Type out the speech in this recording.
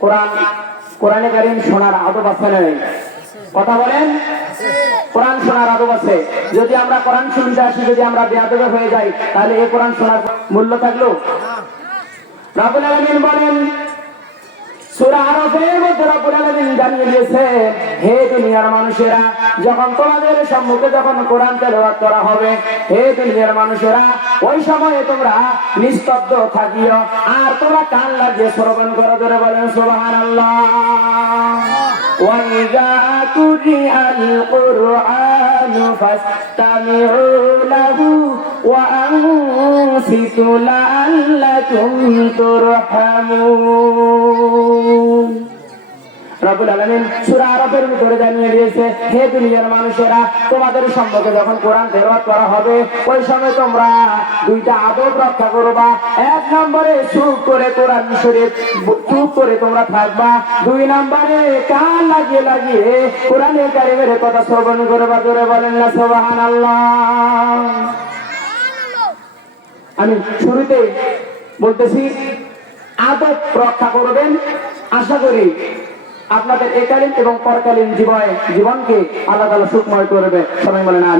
কোরআনে কারীম শোনার আদব আছে না? কথা বলেন, কোরআন শোনার আদব আছে। যদি আমরা কোরআন শুনতে আসি, যদি আমরা বেয়াদব হয়ে যাই, তাহলে এই কোরআন শোনার মূল্য থাকলো? রব্বুল আলামিন বলেন সূরা আরাফের মধ্যে রব্বুল আলামিন জানিয়ে দিয়েছে, হে দুনিয়ার মানুষেরা, যখন তোমাদের সম্মুখে যখন কোরআন তেলাওয়াত করা হবে, হে দুনিয়ার মানুষেরা, ওই সময়ে তোমরা নিস্তব্ধ থাকিও আর তোমরা কান লাগিয়ে শ্রবণ করো। ধরে বলেন সুবহানাল্লাহ। ওয়া ইযা কুরিআল কুরআনু ফাসতামিউ লাহু ওয়া আনসিতু লাআল্লাকুম তুরহামুন। রব্বুল আলামিন সূরা আরাফের ভিতরে জানিয়ে দিয়েছে, হে দুনিয়ার মানুষেরা, তোমাদের সম্মুখে যখন কোরআন তেলাওয়াত করা হবে, ওই সময় তোমরা দুইটা আদব রক্ষা করবা। এক নম্বরে চুপ করে কোরআন শরীফ চুপ করে তোমরা থাকবা। দুই নম্বরে কান লাগিয়ে লাগিয়ে কোরআনে কারীমের কথা শ্রবণ করবা। জোরে বলেন না সুবহানাল্লাহ। আমি শুরুতে বলতেছি, আদব রক্ষা করবেন। আশা করি আপনাদের একালীন এবং পরকালীন জীবনকে আল্লাহ তাআলা সুখময় করবে। সবাই বলেন আমিন।